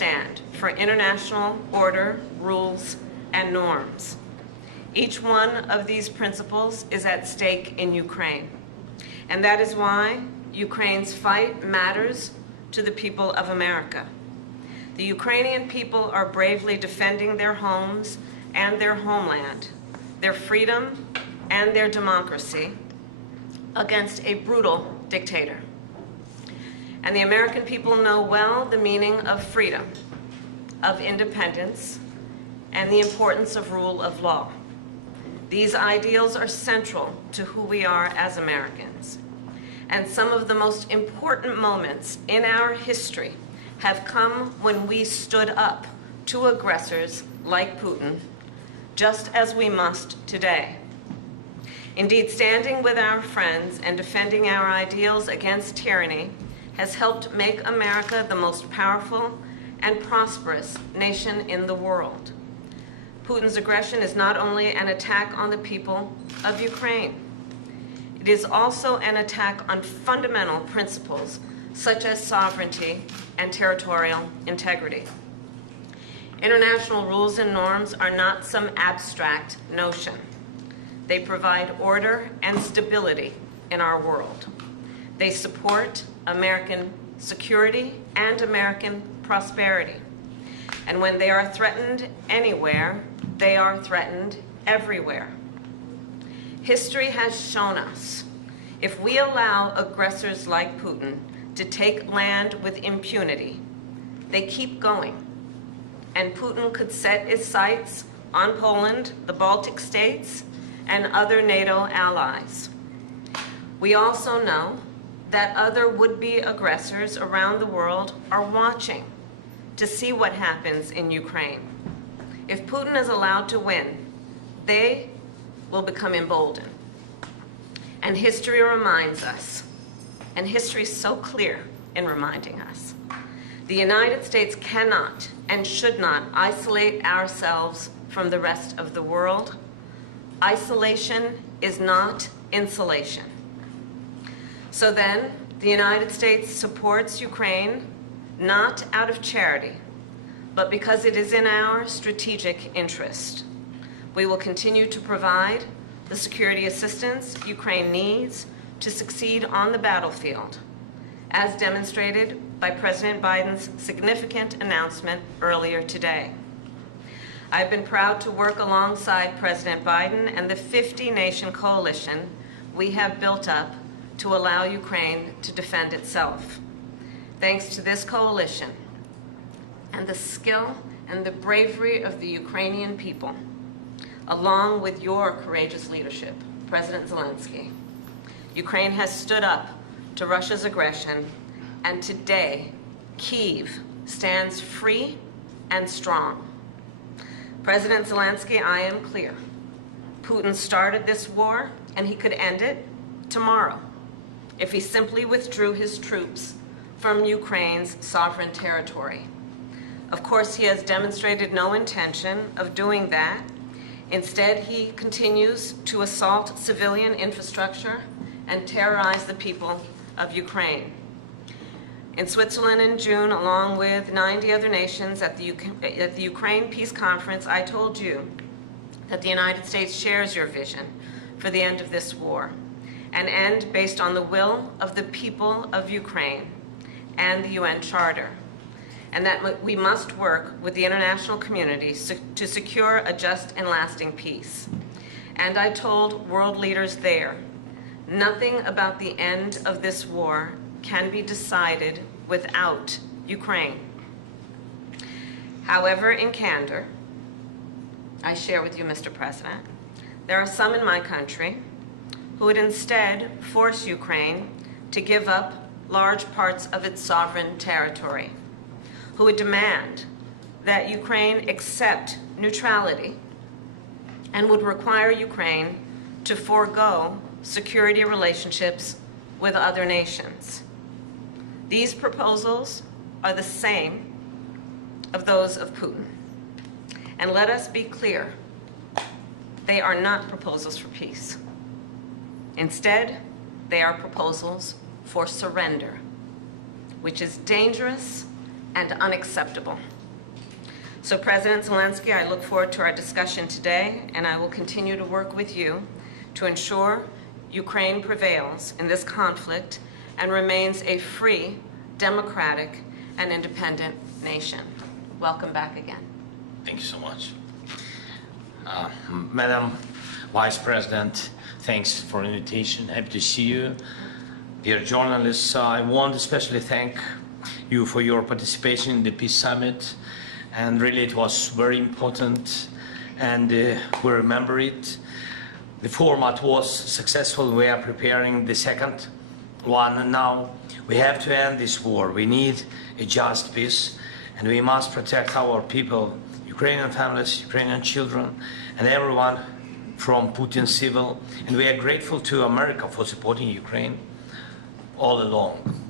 stand for international order, rules, and norms. Each one of these principles is at stake in Ukraine. And that is why Ukraine's fight matters to the people of America. The Ukrainian people are bravely defending their homes and their homeland, their freedom and their democracy against a brutal dictator. And the American people know well the meaning of freedom, of independence, and the importance of rule of law. These ideals are central to who we are as Americans. And some of the most important moments in our history have come when we stood up to aggressors like Putin, just as we must today. Indeed, standing with our friends and defending our ideals against tyranny has helped make America the most powerful and prosperous nation in the world. Putin's aggression is not only an attack on the people of Ukraine, it is also an attack on fundamental principles such as sovereignty and territorial integrity. International rules and norms are not some abstract notion. They provide order and stability in our world. They support American security and American prosperity. And when they are threatened anywhere, they are threatened everywhere. History has shown us, if we allow aggressors like Putin to take land with impunity, they keep going. And Putin could set his sights on Poland, the Baltic states, and other NATO allies. We also know that other would-be aggressors around the world are watching to see what happens in Ukraine. If Putin is allowed to win, they will become emboldened. And history reminds us, and history is so clear in reminding us, the United States cannot and should not isolate ourselves from the rest of the world. Isolation is not insulation. So then, the United States supports Ukraine not out of charity, but because it is in our strategic interest. We will continue to provide the security assistance Ukraine needs to succeed on the battlefield, as demonstrated by President Biden's significant announcement earlier today. I've been proud to work alongside President Biden and the 50-nation coalition we have built up to allow Ukraine to defend itself. Thanks to this coalition and the skill and the bravery of the Ukrainian people, along with your courageous leadership, President Zelenskyy, Ukraine has stood up to Russia's aggression, and today, Kyiv stands free and strong. President Zelenskyy, I am clear. Putin started this war, and he could end it tomorrow if he simply withdrew his troops from Ukraine's sovereign territory. Of course, he has demonstrated no intention of doing that. Instead, he continues to assault civilian infrastructure and terrorize the people of Ukraine. In Switzerland in June, along with 90 other nations at the Ukraine Peace Conference, I told you that the United States shares your vision for the end of this war, an end based on the will of the people of Ukraine and the UN Charter, and that we must work with the international community to secure a just and lasting peace. And I told world leaders there, nothing about the end of this war can be decided without Ukraine. However, in candor, I share with you, Mr. President, there are some in my country who would instead force Ukraine to give up large parts of its sovereign territory, who would demand that Ukraine accept neutrality and would require Ukraine to forego security relationships with other nations. These proposals are the same of those of Putin. And let us be clear, they are not proposals for peace. Instead, they are proposals for surrender, which is dangerous and unacceptable. So President Zelenskyy, I look forward to our discussion today, and I will continue to work with you to ensure Ukraine prevails in this conflict and remains a free, democratic, and independent nation. Welcome back again. Thank you so much. Madam Vice President, thanks for the invitation. Happy to see you. Dear journalists, I want to especially thank you for your participation in the Peace Summit. And really it was very important, and we remember it. The format was successful. We are preparing the second one, and now we have to end this war. We need a just peace, and we must protect our people, Ukrainian families, Ukrainian children, and everyone from Putin's civil. And we are grateful to America for supporting Ukraine all along.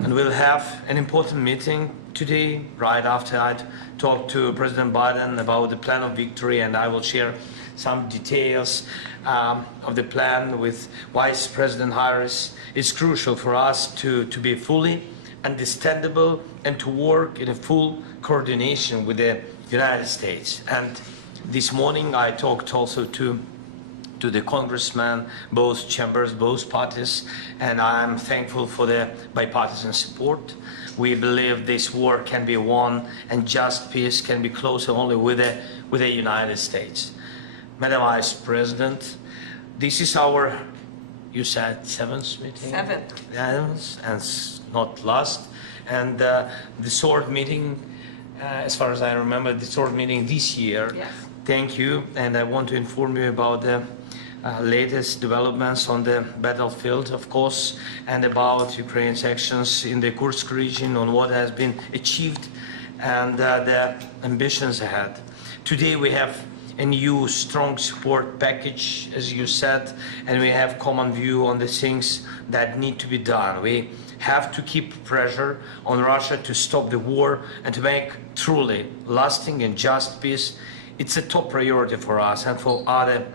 And we'll have an important meeting today, right after I'd talked to President Biden about the plan of victory, and I will share some details of the plan with Vice President Harris. It's crucial for us to be fully understandable and to work in a full coordination with the United States. And this morning I talked also to the congressmen, both chambers, both parties, and I'm thankful for the bipartisan support. We believe this war can be won and just peace can be closer only with the United States. Madam Vice President, this is our, you said, seventh meeting? Seventh. Yes, and not last. And the third meeting, as far as I remember, the third meeting this year. Yes. Thank you, and I want to inform you about the latest developments on the battlefield, of course, and about Ukraine's actions in the Kursk region, on what has been achieved and the ambitions ahead. Today we have a new strong support package, as you said, and we have common view on the things that need to be done. We have to keep pressure on Russia to stop the war and to make truly lasting and just peace. It's a top priority for us and for other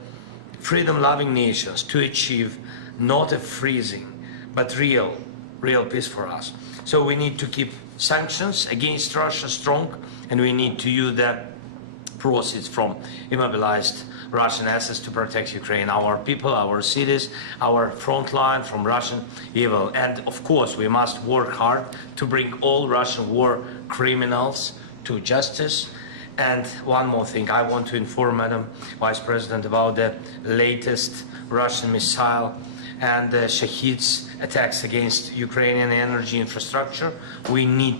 freedom-loving nations to achieve not a freezing, but real peace for us. So we need to keep sanctions against Russia strong, and we need to use the proceeds from immobilized Russian assets to protect Ukraine, our people, our cities, our front line from Russian evil. And of course, we must work hard to bring all Russian war criminals to justice. And one more thing, I want to inform Madam Vice President about the latest Russian missile and the Shahid's attacks against Ukrainian energy infrastructure. We need